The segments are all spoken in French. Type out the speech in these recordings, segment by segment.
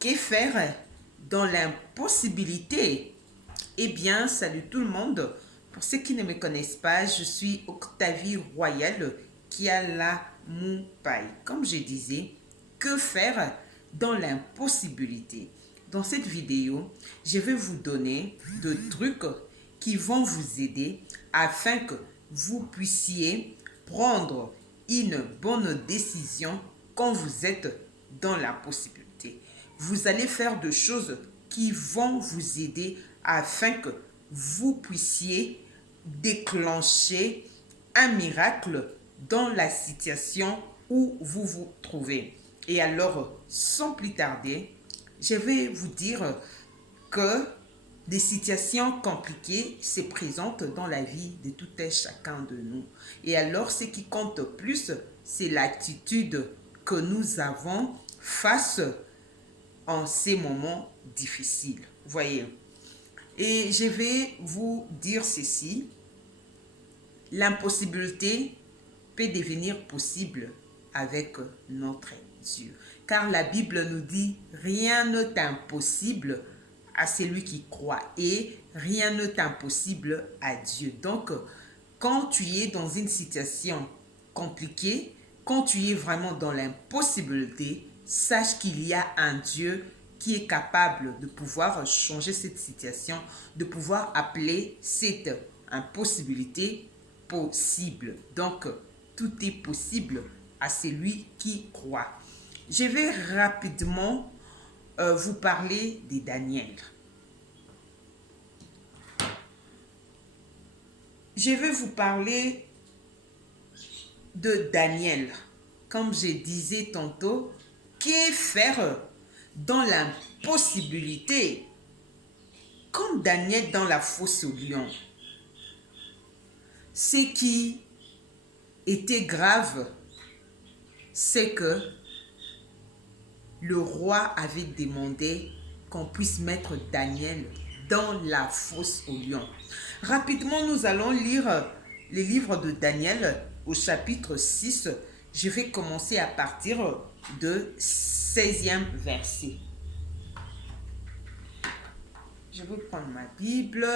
Que faire dans l'impossibilité? Eh bien, salut tout le monde. Pour ceux qui ne me connaissent pas, je suis Octavie Royal qui a la Moupaille. Comme je disais, que faire dans l'impossibilité? Dans cette vidéo, je vais vous donner des trucs qui vont vous aider afin que vous puissiez prendre une bonne décision quand vous êtes dans l'impossibilité. Vous allez faire des choses qui vont vous aider afin que vous puissiez déclencher un miracle dans la situation où vous vous trouvez. Et alors, sans plus tarder, je vais vous dire que des situations compliquées se présentent dans la vie de tout un chacun de nous. Et alors, ce qui compte plus, c'est l'attitude que nous avons face en ces moments difficiles. Voyez. Et je vais vous dire ceci. L'impossibilité peut devenir possible avec notre Dieu. Car la Bible nous dit, rien n'est impossible à celui qui croit et rien n'est impossible à Dieu. Donc, quand tu es dans une situation compliquée, quand tu es vraiment dans l'impossibilité, sache qu'il y a un Dieu qui est capable de pouvoir changer cette situation, de pouvoir appeler cette impossibilité possible. Donc, tout est possible à celui qui croit. Je vais rapidement vous parler de Daniel. Je vais vous parler de Daniel. Comme je disais tantôt, que faire dans l'impossibilité? Comme Daniel dans la fosse au lion. Ce qui était grave, c'est que le roi avait demandé qu'on puisse mettre Daniel dans la fosse au lion. Rapidement, nous allons lire les livres de Daniel au chapitre 6. Je vais commencer à partir de 16e verset. Je vais prendre ma Bible.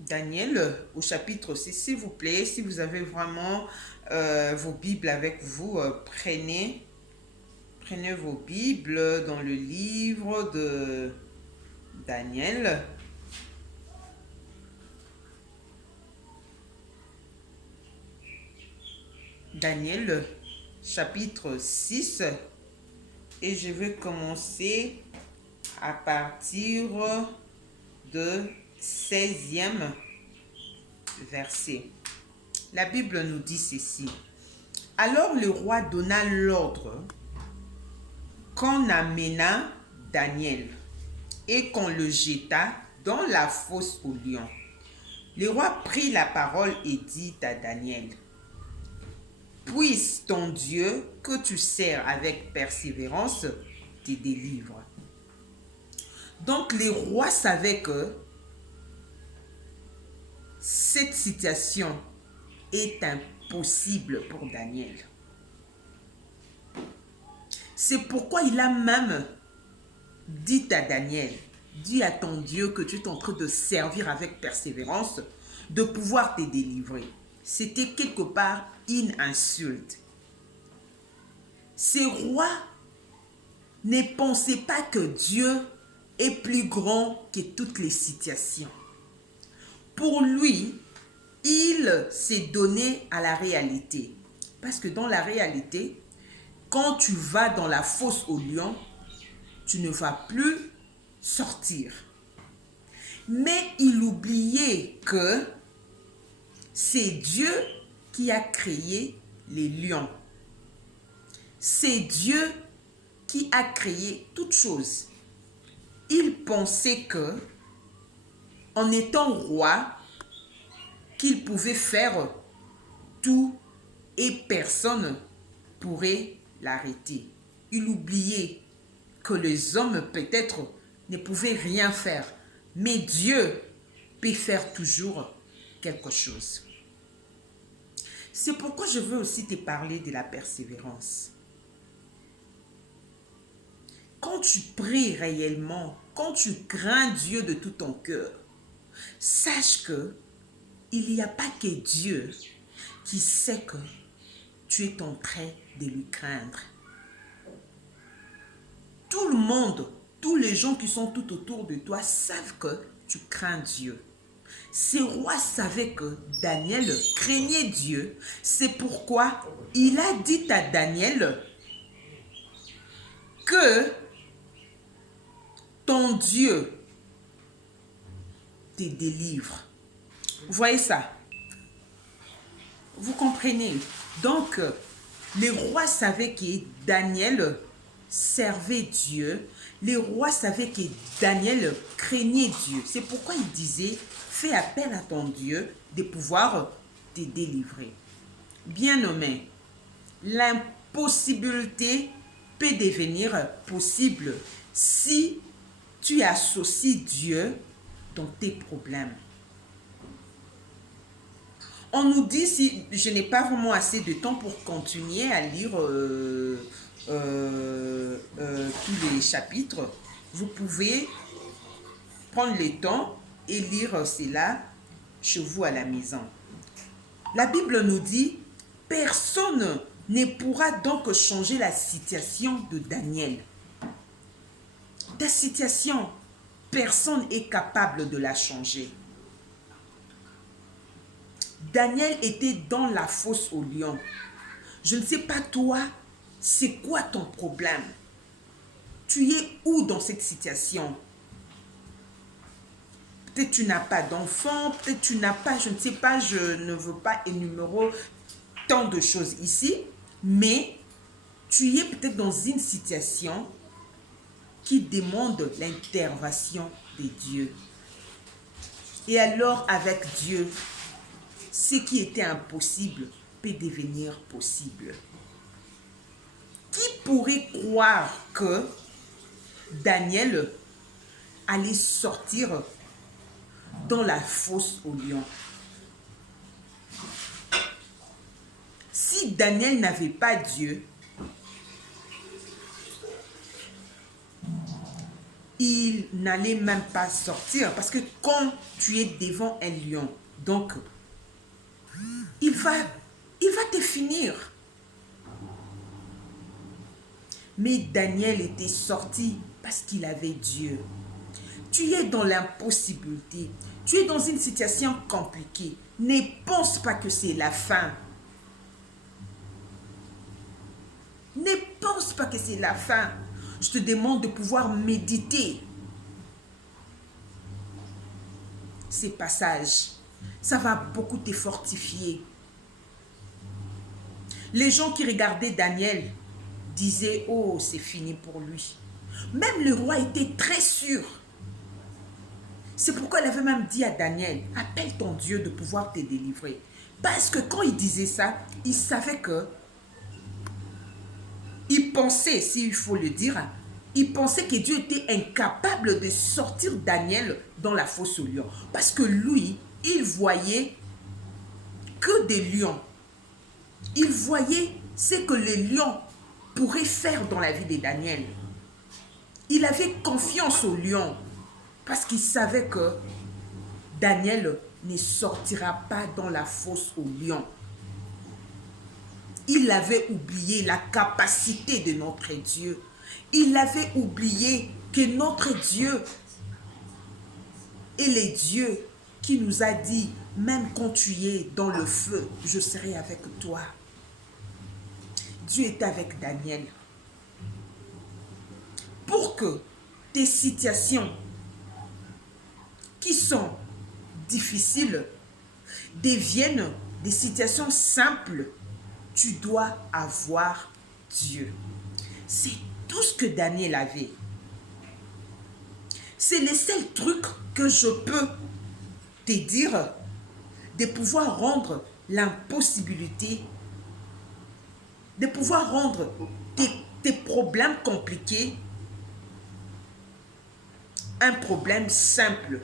Daniel au chapitre 6, s'il vous plaît, si vous avez vraiment vos Bibles avec vous, prenez vos Bibles dans le livre de Daniel. Daniel chapitre 6 et je vais commencer à partir de 16e verset. La Bible nous dit ceci. Alors le roi donna l'ordre qu'on amena Daniel et qu'on le jeta dans la fosse au lion. Le roi prit la parole et dit à Daniel, puisse ton Dieu que tu sers avec persévérance te délivre. Donc le roi savait que cette situation est impossible pour Daniel. C'est pourquoi il a même dit à Daniel, dis à ton Dieu que tu es en train de servir avec persévérance, de pouvoir te délivrer. C'était quelque part une insulte. Ce roi ne pensait pas que Dieu est plus grand que toutes les situations. Pour lui, il s'est donné à la réalité. Parce que dans la réalité, quand tu vas dans la fosse au lion, tu ne vas plus sortir. Mais il oubliait que c'est Dieu qui a créé les lions. C'est Dieu qui a créé toutes choses. Il pensait que, en étant roi, qu'il pouvait faire tout et personne pourrait l'arrêter. Il oubliait que les hommes peut-être ne pouvaient rien faire, mais Dieu peut faire toujours quelque chose. C'est pourquoi je veux aussi te parler de la persévérance. Quand tu pries réellement, quand tu crains Dieu de tout ton cœur, sache que il n'y a pas que Dieu qui sait que tu es en train de lui craindre. Tout le monde, tous les gens qui sont tout autour de toi savent que tu crains Dieu. Ces rois savaient que Daniel craignait Dieu. C'est pourquoi il a dit à Daniel que ton Dieu te délivre. Vous voyez ça? Vous comprenez? Donc, les rois savaient que Daniel servait Dieu. Les rois savaient que Daniel craignait Dieu. C'est pourquoi il disait, fais appel à ton Dieu de pouvoir te délivrer. Bien-aimé, l'impossibilité peut devenir possible si tu associes Dieu dans tes problèmes. On nous dit, si je n'ai pas vraiment assez de temps pour continuer à lire tous les chapitres, vous pouvez prendre le temps et lire cela chez vous à la maison. La Bible nous dit, personne ne pourra donc changer la situation de Daniel. Ta situation, personne n'est capable de la changer. Daniel était dans la fosse au lion. Je ne sais pas toi, c'est quoi ton problème? Tu es où dans cette situation? Peut-être tu n'as pas d'enfant, peut-être tu n'as pas, je ne sais pas, je ne veux pas énumérer tant de choses ici, mais tu es peut-être dans une situation qui demande l'intervention de Dieu. Et alors avec Dieu, ce qui était impossible peut devenir possible. Qui pourrait croire que Daniel allait sortir dans la fosse au lion? Si Daniel n'avait pas Dieu, il n'allait même pas sortir. Parce que quand tu es devant un lion, donc il va te finir. Mais Daniel était sorti parce qu'il avait Dieu. Tu es dans l'impossibilité. Tu es dans une situation compliquée. Ne pense pas que c'est la fin. Ne pense pas que c'est la fin. Je te demande de pouvoir méditer ces passages. Ça va beaucoup te fortifier. Les gens qui regardaient Daniel disaient, oh, c'est fini pour lui. Même le roi était très sûr. C'est pourquoi il avait même dit à Daniel, appelle ton Dieu de pouvoir te délivrer. Parce que quand il disait ça, il savait que, il pensait, s'il faut le dire, il pensait que Dieu était incapable de sortir Daniel dans la fosse aux lions. Parce que lui, il voyait que des lions. Il voyait ce que les lions pourraient faire dans la vie de Daniel. Il avait confiance aux lions parce qu'il savait que Daniel ne sortira pas dans la fosse aux lions. Il avait oublié la capacité de notre Dieu. Il avait oublié que notre Dieu est le Dieu qui nous a dit, même quand tu es dans le feu, je serai avec toi. Dieu est avec Daniel. Pour que tes situations qui sont difficiles deviennent des situations simples, tu dois avoir Dieu. C'est tout ce que Daniel avait. C'est le seul truc que je peux te dire de pouvoir rendre l'impossibilité, de pouvoir rendre tes problèmes compliqués un problème simple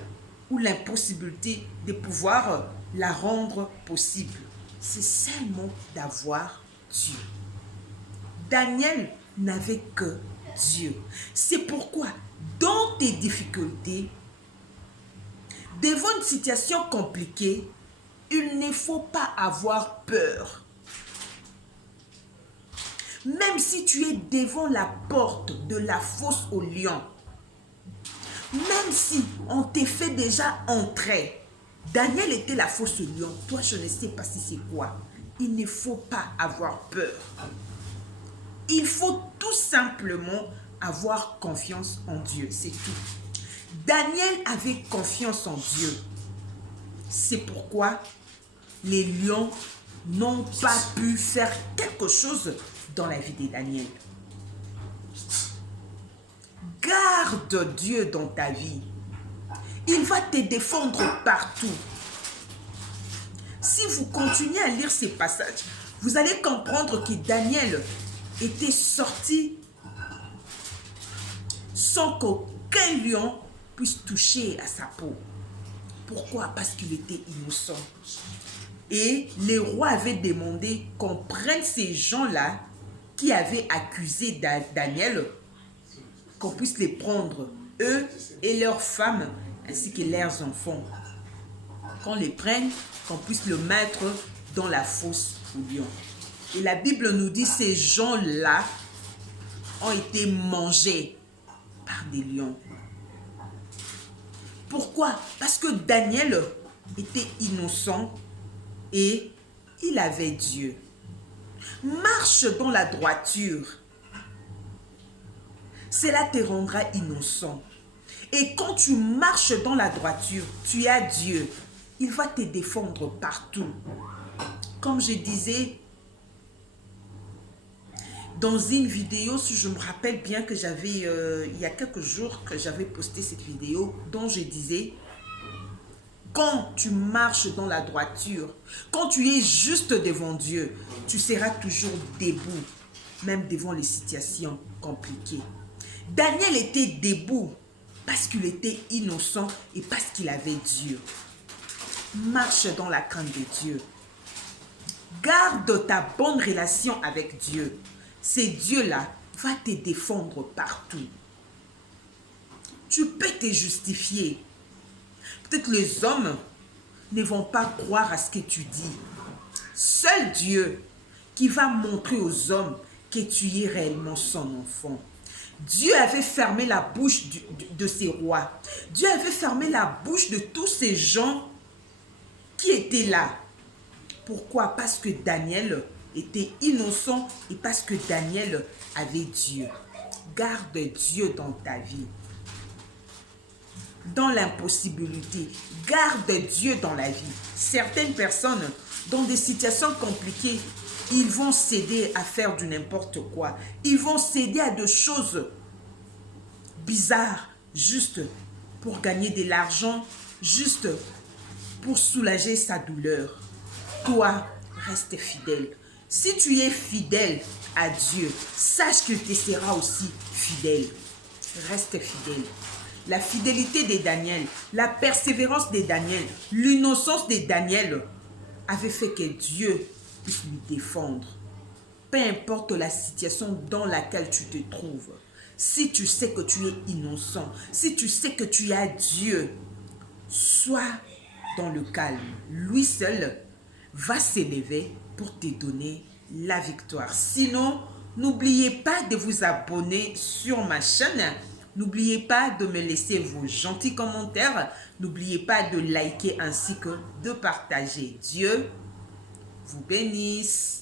ou l'impossibilité de pouvoir la rendre possible. c'est seulement d'avoir Dieu. Daniel n'avait que Dieu. C'est pourquoi, dans tes difficultés, devant une situation compliquée, il ne faut pas avoir peur. Même si tu es devant la porte de la fosse aux lions, même si on t'est fait déjà entrer, Daniel était la fosse aux lions, toi je ne sais pas si c'est quoi. Il ne faut pas avoir peur. Il faut tout simplement avoir confiance en Dieu, c'est tout. Daniel avait confiance en Dieu. C'est pourquoi les lions n'ont pas pu faire quelque chose dans la vie de Daniel. Garde Dieu dans ta vie. Il va te défendre partout. Si vous continuez à lire ces passages, vous allez comprendre que Daniel était sorti sans qu'aucun lion puisse toucher à sa peau. Pourquoi? Parce qu'il était innocent. Et les rois avaient demandé qu'on prenne ces gens-là qui avaient accusé Daniel, qu'on puisse les prendre, eux et leurs femmes, ainsi que leurs enfants. Qu'on les prenne, qu'on puisse le mettre dans la fosse aux lions. Et la Bible nous dit que ces gens-là ont été mangés par des lions. Pourquoi? Parce que Daniel était innocent et il avait Dieu. Marche dans la droiture. Cela te rendra innocent. Et quand tu marches dans la droiture, tu as Dieu. Il va te défendre partout. Comme je disais dans une vidéo, si je me rappelle bien que j'avais, il y a quelques jours que j'avais posté cette vidéo, dont je disais, quand tu marches dans la droiture, quand tu es juste devant Dieu, tu seras toujours debout, même devant les situations compliquées. Daniel était debout parce qu'il était innocent et parce qu'il avait Dieu. Marche dans la crainte de Dieu. Garde ta bonne relation avec Dieu. C'est Dieu-là va te défendre partout. Tu peux te justifier. Peut-être les hommes ne vont pas croire à ce que tu dis. Seul Dieu qui va montrer aux hommes que tu es réellement son enfant. Dieu avait fermé la bouche de ces rois. Dieu avait fermé la bouche de tous ces gens qui étaient là. Pourquoi? Parce que Daniel était innocent et parce que Daniel avait Dieu. Garde Dieu dans ta vie. Dans l'impossibilité, garde Dieu dans la vie. Certaines personnes, dans des situations compliquées, ils vont céder à faire du n'importe quoi. Ils vont céder à des choses bizarres, juste pour gagner de l'argent, juste pour soulager sa douleur. Toi, reste fidèle. Si tu es fidèle à Dieu, sache qu'il te sera aussi fidèle. Reste fidèle. La fidélité de Daniel, la persévérance de Daniel, l'innocence de Daniel avait fait que Dieu puisse lui défendre. Peu importe la situation dans laquelle tu te trouves, si tu sais que tu es innocent, si tu sais que tu as Dieu, sois dans le calme. Lui seul va s'élever pour te donner la victoire. Sinon, n'oubliez pas de vous abonner sur ma chaîne. N'oubliez pas de me laisser vos gentils commentaires. N'oubliez pas de liker ainsi que de partager. Dieu vous bénisse.